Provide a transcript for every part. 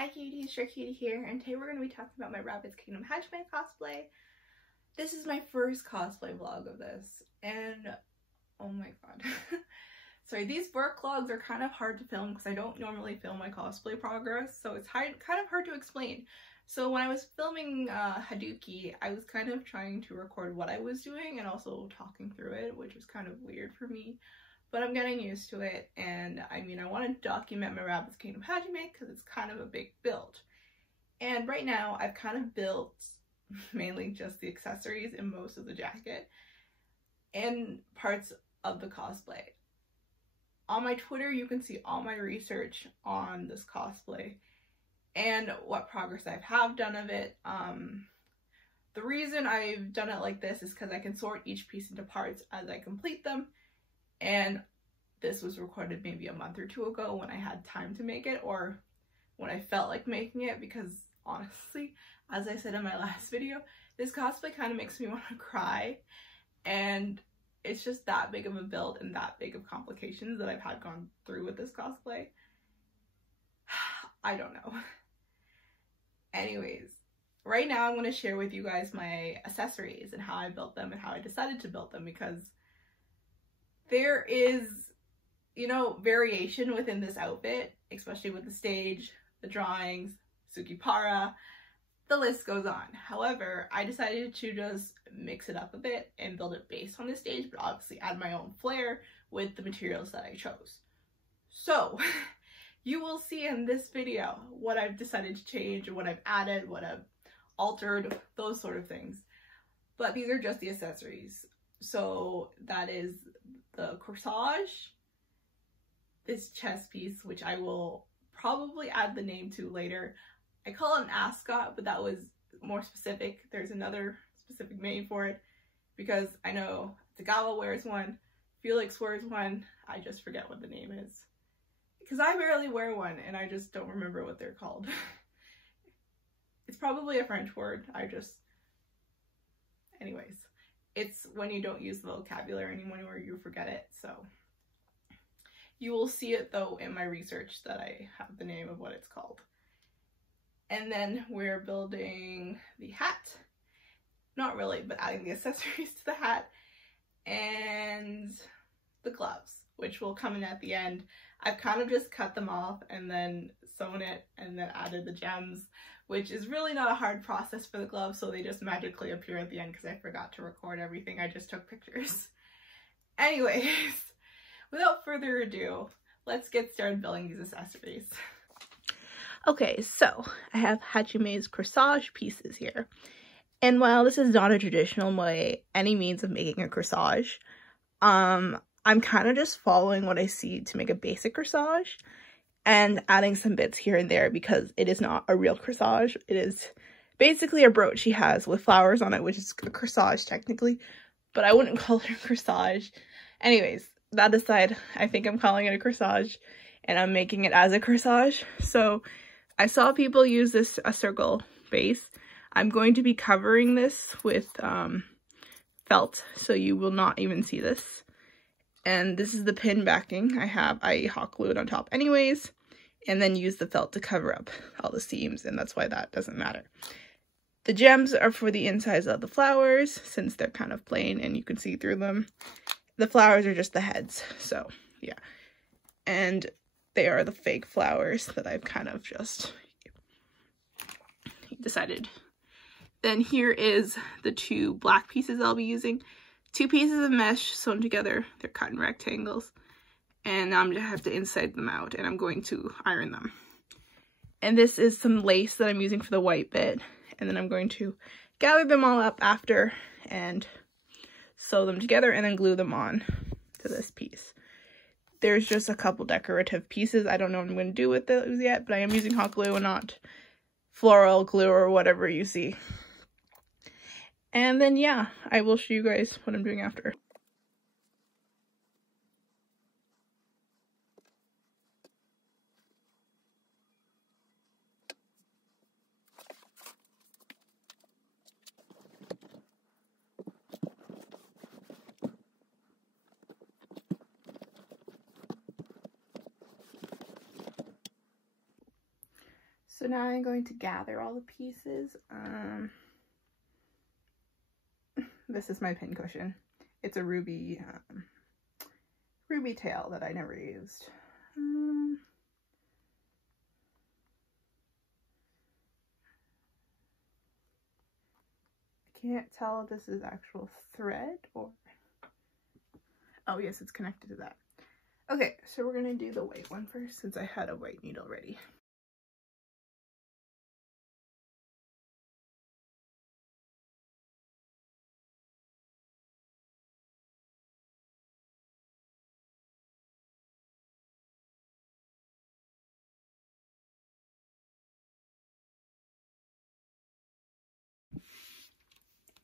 Hi cuties, Sharkutie here, and today we're going to be talking about my Rabbids Kingdom Hajime cosplay. This is my first cosplay vlog of this, and oh my god. Sorry, these work vlogs are kind of hard to film because I don't normally film my cosplay progress, so it's kind of hard to explain. So when I was filming Haduki, I was kind of trying to record what I was doing and also talking through it, which was kind of weird for me. But I'm getting used to it, and I mean, I want to document my Rabbids Kingdom Hajime because it's kind of a big build. And right now, I've kind of built mainly just the accessories and most of the jacket and parts of the cosplay. On my Twitter, you can see all my research on this cosplay and what progress I have done of it. The reason I've done it like this is because I can sort each piece into parts as I complete them. And this was recorded maybe a month or two ago when I had time to make it, or when I felt like making it, because honestly, as I said in my last video, this cosplay kind of makes me want to cry, and it's just that big of a build and that big of complications that I've had gone through with this cosplay. I don't know. Anyways, right now I'm going to share with you guys my accessories and how I built them and how I decided to build them, because there is, you know, variation within this outfit, especially with the stage, the drawings, Tsukipara, the list goes on. However, I decided to just mix it up a bit and build it based on the stage, but obviously add my own flair with the materials that I chose. So, you will see in this video what I've decided to change and what I've added, what I've altered, those sort of things. But these are just the accessories. So that is the corsage, this chest piece, which I will probably add the name to later. I call it an ascot, but that was more specific. There's another specific name for it because I know Tagawa wears one, Felix wears one, I just forget what the name is. Because I barely wear one and I just don't remember what they're called. It's probably a French word, anyways. It's when you don't use the vocabulary anymore or you forget it, so. You will see it though in my research that I have the name of what it's called. And then we're building the hat. Not really, but adding the accessories to the hat. And the gloves, which will come in at the end. I've kind of just cut them off and then sewn it and then added the gems, which is really not a hard process for the gloves, so they just magically appear at the end because I forgot to record everything. I just took pictures. Anyways, without further ado, let's get started building these accessories. Okay, so I have Hajime's corsage pieces here. And while this is not a traditional way, any means of making a corsage, I'm kind of just following what I see to make a basic corsage and adding some bits here and there because it is not a real corsage. It is basically a brooch she has with flowers on it, which is a corsage technically, but I wouldn't call it a corsage. Anyways, that aside, I think I'm calling it a corsage and I'm making it as a corsage. So I saw people use a circle base. I'm going to be covering this with felt, so you will not even see this. And this is the pin backing. I hot glue it on top anyways, and then use the felt to cover up all the seams, and that's why that doesn't matter. The gems are for the insides of the flowers, since they're kind of plain and you can see through them. The flowers are just the heads, so yeah. And they are the fake flowers that I've kind of just decided. Then here is the two black pieces I'll be using. 2 pieces of mesh sewn together. They're cut in rectangles. And I'm going to have to inside them out, and I'm going to iron them. And this is some lace that I'm using for the white bit. And then I'm going to gather them all up after and sew them together and then glue them on to this piece. There's just a couple decorative pieces. I don't know what I'm going to do with those yet, but I am using hot glue and not floral glue or whatever you see. And then, yeah, I will show you guys what I'm doing after. So now I'm going to gather all the pieces. This is my pin cushion. It's a ruby ruby tail that I never used. I can't tell if this is actual thread or... Oh yes, it's connected to that. Okay, so we're gonna do the white one first since I had a white needle ready.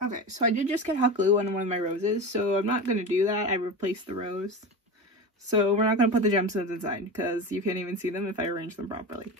Okay, so I did just get hot glue on one of my roses, so I'm not going to do that. I replaced the rose. So we're not going to put the gemstones inside because you can't even see them if I arrange them properly.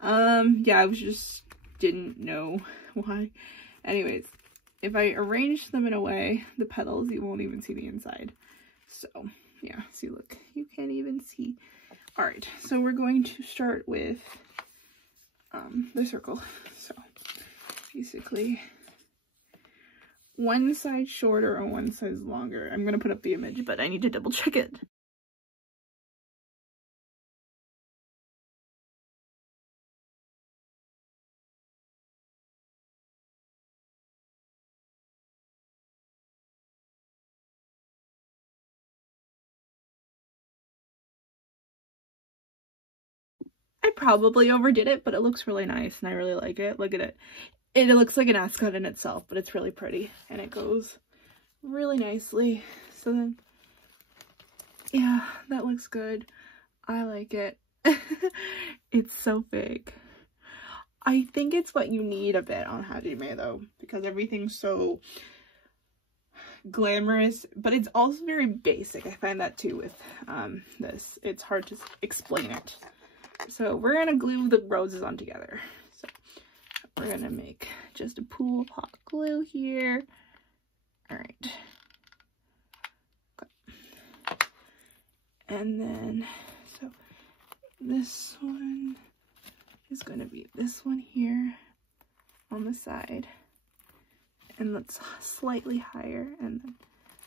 Yeah, I just didn't know why. Anyways, if I arrange them in a way, the petals, you won't even see the inside. So, yeah, see, look, you can't even see. Alright, so we're going to start with the circle. So, basically... one side shorter or one side longer. I'm gonna put up the image, but I need to double check it. I probably overdid it, but it looks really nice and I really like it. Look at it. It looks like an ascot in itself, but it's really pretty and it goes really nicely. So then, yeah, that looks good. I like it. It's so big. I think it's what you need a bit on Hajime though, because everything's so glamorous, but it's also very basic. I find that too with this. It's hard to explain it. So we're gonna glue the roses on together. So we're gonna make just a pool of hot glue here. All right. Okay. And then, so this one is gonna be this one here on the side. And that's slightly higher, and then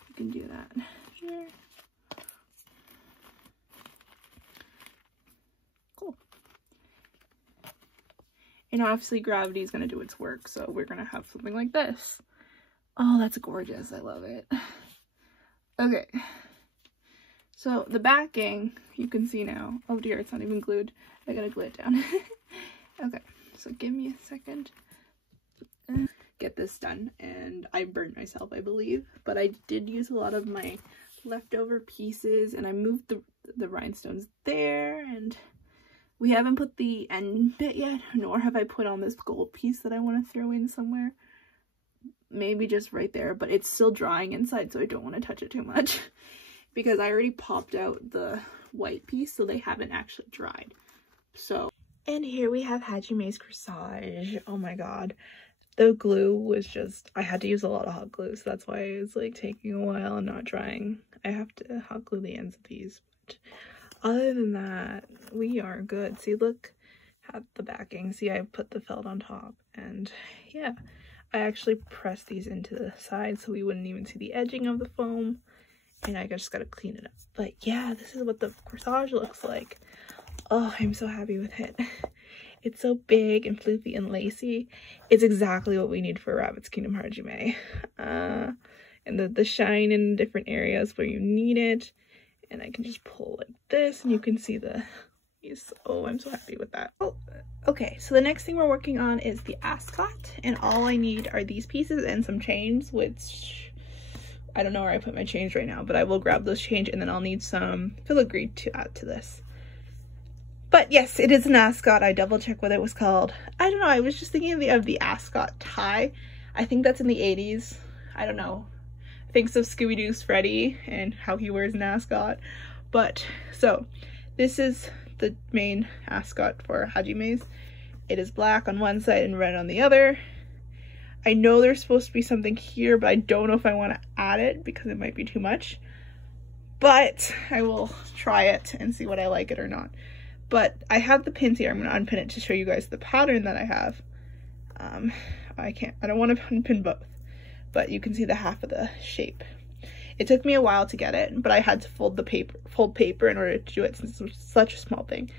you can do that here. Cool. And obviously gravity is going to do its work, so we're going to have something like this. Oh, that's gorgeous. I love it. Okay. So the backing, you can see now. Oh dear, it's not even glued. I gotta glue it down. Okay, so give me a second. Get this done, and I burnt myself, I believe, but I did use a lot of my leftover pieces, and I moved the rhinestones there, and we haven't put the end bit yet, nor have I put on this gold piece that I want to throw in somewhere. Maybe just right there, but it's still drying inside, so I don't want to touch it too much because I already popped out the white piece, so they haven't actually dried. So, and here we have Hajime's corsage. Oh my god. The glue was just, I had to use a lot of hot glue, so that's why it's like taking a while and not drying. I have to hot glue the ends of these, but other than that, we are good. See, look at the backing. See, I put the felt on top, and yeah, I actually pressed these into the side so we wouldn't even see the edging of the foam, and I just gotta clean it up. But yeah, this is what the corsage looks like. Oh, I'm so happy with it. It's so big and floofy and lacy. It's exactly what we need for Rabbit's Kingdom Hajime. And the shine in different areas where you need it. And I can just pull like this and you can see the piece. Oh, I'm so happy with that. Oh, okay, so the next thing we're working on is the ascot. And all I need are these pieces and some chains, which I don't know where I put my chains right now, but I will grab those chains, and then I'll need some filigree to add to this. But yes, it is an ascot. I double checked what it was called. I don't know, I was just thinking of the ascot tie. I think that's in the 80s. I don't know. Thinks of Scooby-Doo's Freddy and how he wears an ascot. But, so, this is the main ascot for Hajime's. It is black on one side and red on the other. I know there's supposed to be something here, but I don't know if I want to add it because it might be too much. But I will try it and see what I like it or not. But I have the pins here. I'm going to unpin it to show you guys the pattern that I have. I don't want to unpin both, but you can see the half of the shape. It took me a while to get it, but I had to fold paper in order to do it since it's such a small thing.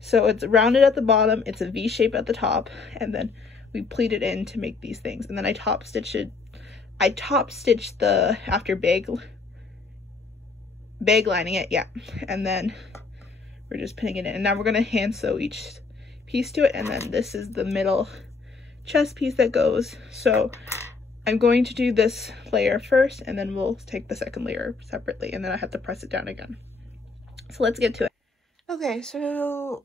So it's rounded at the bottom, it's a V shape at the top, and then we pleat it in to make these things. And then I top stitched the, after bag lining it, yeah. And then we're just pinning it in. And now we're gonna hand sew each piece to it, and then this is the middle chest piece that goes. So I'm going to do this layer first, and then we'll take the second layer separately, and then I have to press it down again. So let's get to it. Okay, so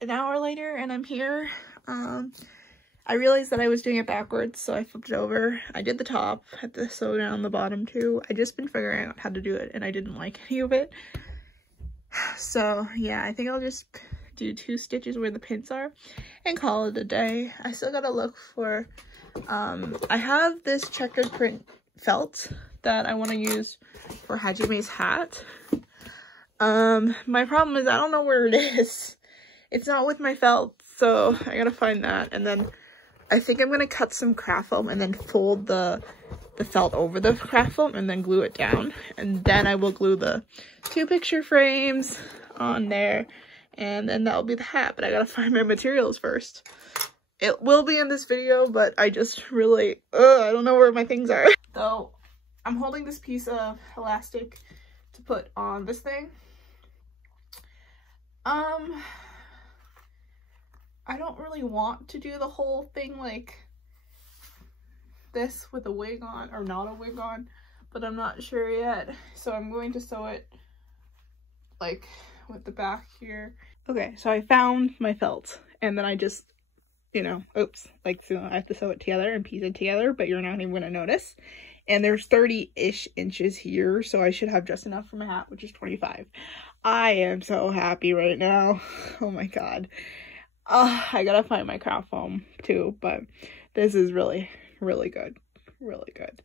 an hour later, and I'm here. I realized that I was doing it backwards, so I flipped it over. I did the top, had to sew down the bottom too. I just been figuring out how to do it, and I didn't like any of it. So yeah, I think I'll just do 2 stitches where the pins are and call it a day. I still gotta look for, I have this checkered print felt that I want to use for Hajime's hat. My problem is I don't know where it is. It's not with my felt, so I gotta find that. And then I think I'm gonna cut some craft foam and then fold the felt over the craft foam and then glue it down. And then I will glue the 2 picture frames on there, and then that'll be the hat. But I gotta find my materials first. It will be in this video, but I just really, I don't know where my things are. So I'm holding this piece of elastic to put on this thing. I don't really want to do the whole thing like this with a wig on, or not a wig on, but I'm not sure yet. So I'm going to sew it like with the back here. Okay, so I found my felt, and then I just, you know, oops, like, so I have to sew it together and piece it together, but you're not even gonna notice. And there's 30-ish inches here, so I should have just enough for my hat, which is 25. I am so happy right now. Oh my god. I gotta find my craft foam too, but this is really, really good. Really good.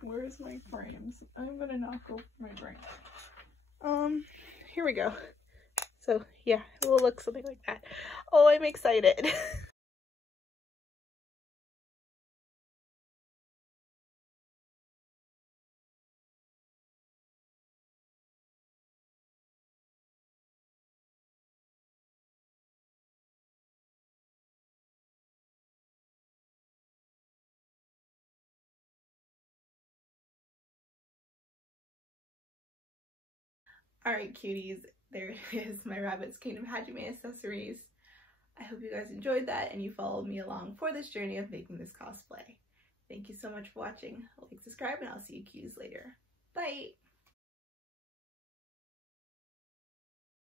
Where's my frames? I'm gonna knock over my frame. Here we go. So yeah, it will look something like that. Oh, I'm excited. Alright cuties, there is my Rabbit's Kingdom Hajime accessories. I hope you guys enjoyed that and you followed me along for this journey of making this cosplay. Thank you so much for watching. Like, subscribe, and I'll see you cuties later. Bye!